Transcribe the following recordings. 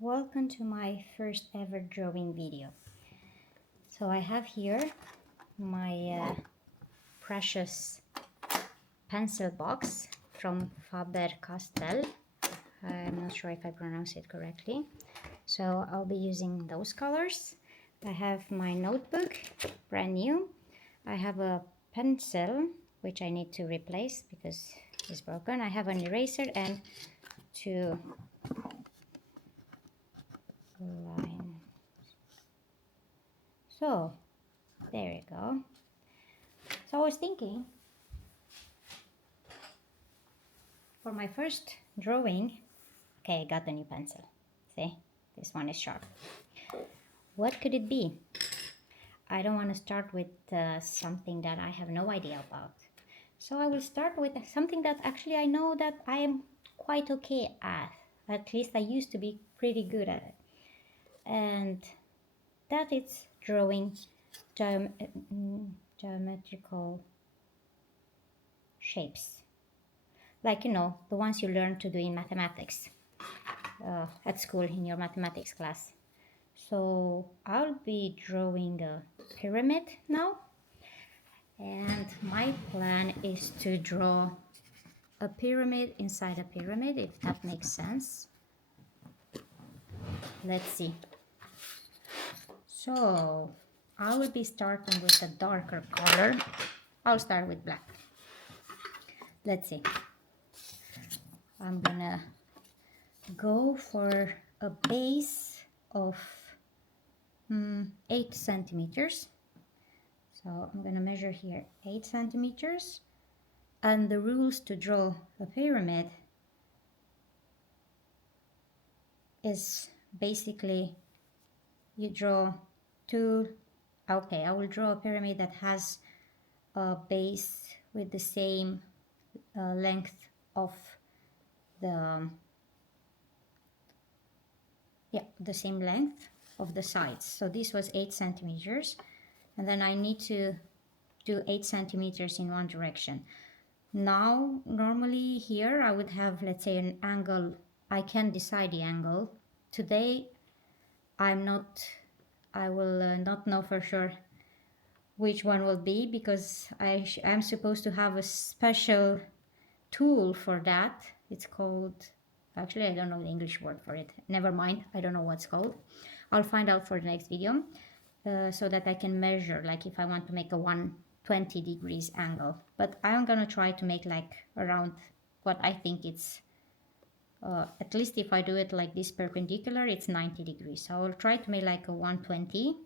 Welcome to my first ever drawing video. So I have here my precious pencil box from Faber-Castell. I'm not sure if I pronounce it correctly. So I'll be using those colors. I have my notebook, brand new. I have a pencil, which I need to replace because it's broken. I have an eraser and two lines. So there you go. So I was thinking, for my first drawing, okay, I got a new pencil. See, this one is sharp. What could it be? I don't want to start with something that I have no idea about. So I will start with something that actually I know that I am quite okay at. At least I used to be pretty good at it. And that is drawing geometrical shapes. Like, you know, the ones you learn to do in mathematics at school in your mathematics class. So I'll be drawing a pyramid now. And my plan is to draw a pyramid inside a pyramid, if that makes sense. Let's see. So I will be starting with a darker color. I'll start with black. Let's see. I'm gonna go for a base of 8 centimeters. So I'm gonna measure here 8 centimeters. And the rules to draw a pyramid is basically you draw two. Okay, I will draw a pyramid that has a base with the same length of the same length of the sides. So this was 8 centimeters, and then I need to do 8 centimeters in one direction. Now normally here I would have, let's say, an angle. I can decide the angle. Today I will not know for sure which one will be, because I'm supposed to have a special tool for that. It's called, actually I don't know the English word for it, never mind, I don't know what's called. I'll find out for the next video, so that I can measure, like if I want to make a 120 degrees angle. But I'm gonna try to make like around what I think it's at least if I do it like this perpendicular, it's 90 degrees. So I'll try to make like a 120.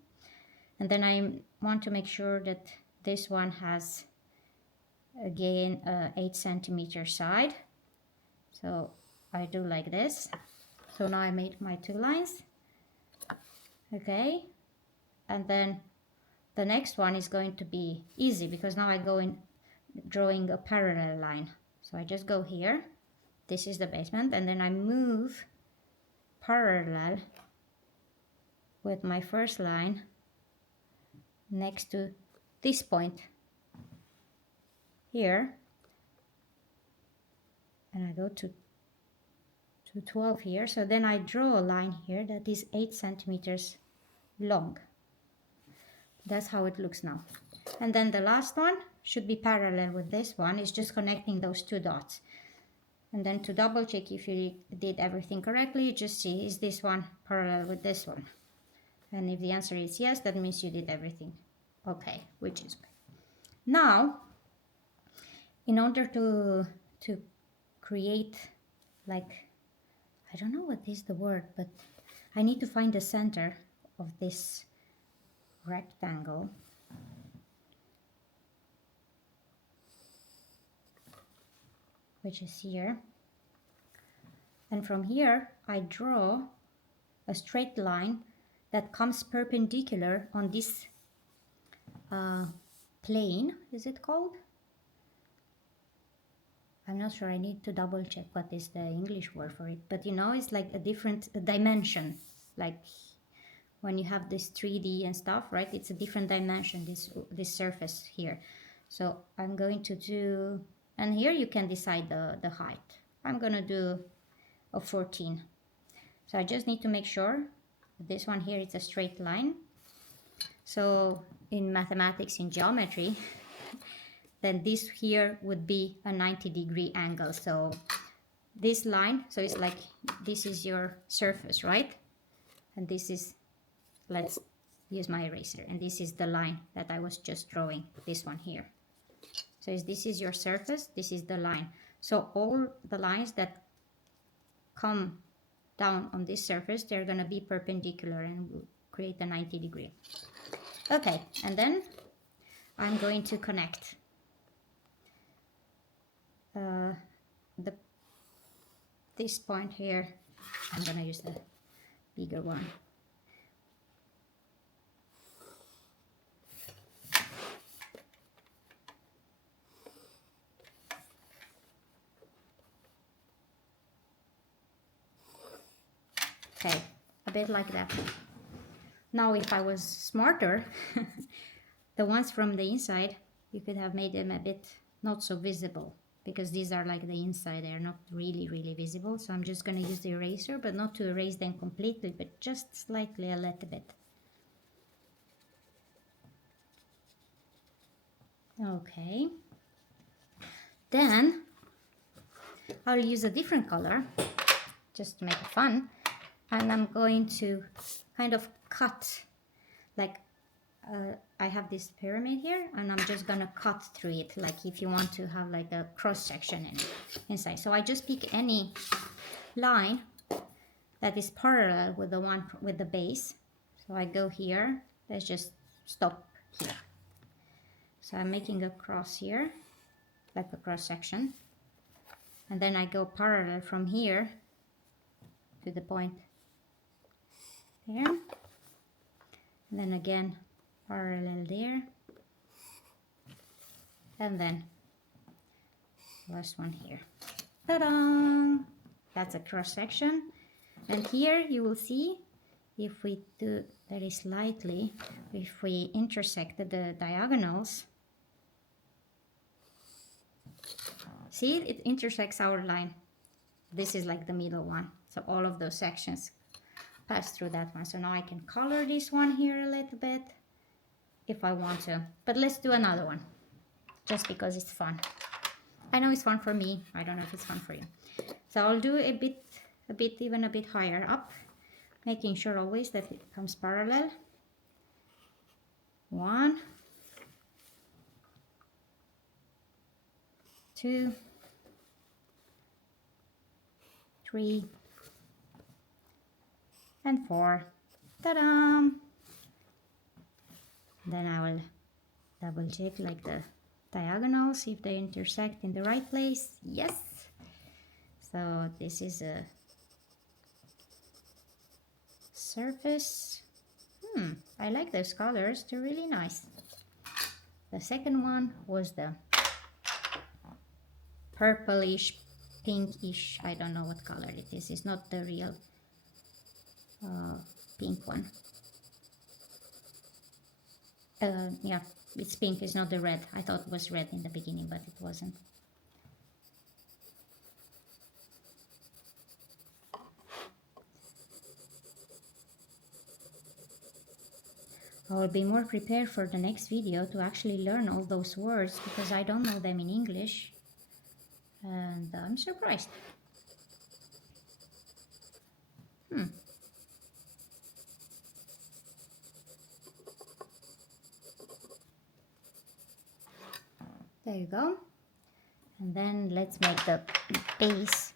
And then I want to make sure that this one has again 8 centimeter side. So I do like this. So now I made my two lines. Okay. And then the next one is going to be easy, because now I go in drawing a parallel line. So I just go here. This is the basement, and then I move parallel with my first line next to this point here, and I go to 12 here. So then I draw a line here that is 8 centimeters long. That's how it looks now. And then the last one should be parallel with this one. It's just connecting those two dots. And then to double check if you did everything correctly, you just see, is this one parallel with this one? And if the answer is yes, that means you did everything okay, which is good. Now, in order to create, like, I don't know what is the word, but I need to find the center of this rectangle. Which is here. And from here, I draw a straight line that comes perpendicular on this plane, is it called? I'm not sure, I need to double check what is the English word for it. But you know, it's like a different dimension. Like when you have this 3D and stuff, right? It's a different dimension, this surface here. So I'm going to do, and here you can decide the height. I'm gonna do a 14. So I just need to make sure this one here is a straight line. So in mathematics, in geometry, then this here would be a 90-degree angle. So this line, so it's like this is your surface, right? And this is, let's use my eraser, and this is the line that I was just drawing, this one here. So this is your surface, this is the line. So all the lines that come down on this surface, they're going to be perpendicular and will create a 90-degree. Okay, and then I'm going to connect this point here. I'm going to use the bigger one. Okay, a bit like that. Now if I was smarter, the ones from the inside, you could have made them a bit not so visible, because these are like the inside, they're not really visible. So I'm just going to use the eraser, but not to erase them completely, but just slightly, a little bit. Okay. Then I'll use a different color just to make it fun. And I'm going to kind of cut, like I have this pyramid here, and I'm just gonna cut through it, like if you want to have like a cross section inside. So I just pick any line that is parallel with the one with the base. So I go here, let's just stop here. So I'm making a cross here, like a cross section, and then I go parallel from here to the point there, and then again parallel there, and then last one here. Ta-da! That's a cross section. And here you will see, if we do very slightly, if we intersect the diagonals, see, it intersects our line. This is like the middle one, so all of those sections pass through that one. So now I can color this one here a little bit if I want to, but let's do another one just because it's fun. I know it's fun for me, I don't know if it's fun for you. So I'll do a bit even a bit higher up, making sure always that it comes parallel. 1, 2, 3, and 4. Ta-da! Then I will double check like the diagonals, if they intersect in the right place. Yes! So this is a surface. I like those colors, they're really nice. The second one was the purplish, pinkish, I don't know what color it is. It's not the real pink one. Yeah, it's pink, it's not the red. I thought it was red in the beginning, but it wasn't. I will be more prepared for the next video to actually learn all those words, because I don't know them in English, and I'm surprised. There you go. And then let's make the base.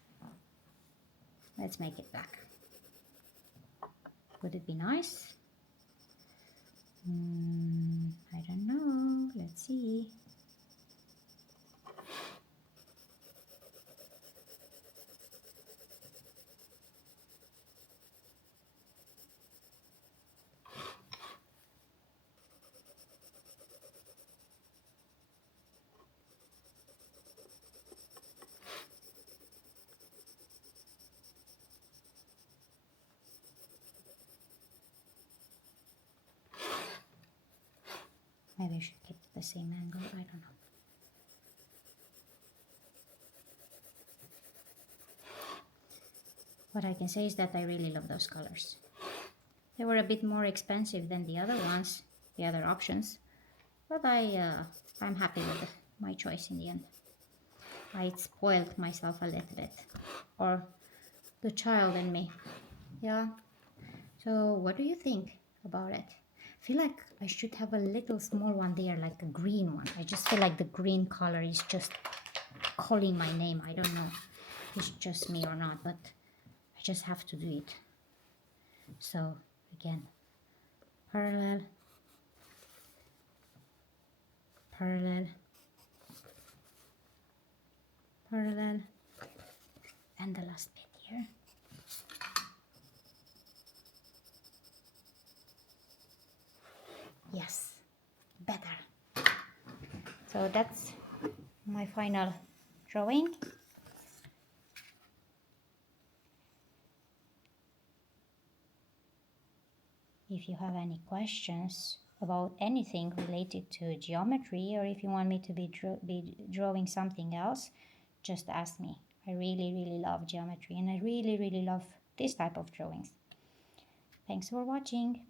Let's make it black. Would it be nice? I don't know. Let's see. Maybe I should keep the same angle, I don't know. what I can say is that I really love those colors. They were a bit more expensive than the other ones, the other options, but I'm happy with my choice in the end. I spoiled myself a little bit, or the child in me. Yeah. So what do you think about it? I feel like I should have a little small one there, like a green one. I just feel like the green color is just calling my name. I don't know if it's just me or not, but I just have to do it. So again, parallel, parallel, parallel, and the last bit here. Yes, better. So that's my final drawing. If you have any questions about anything related to geometry, or if you want me to be drawing something else, just ask me. I really love geometry, and I really love this type of drawings. Thanks for watching.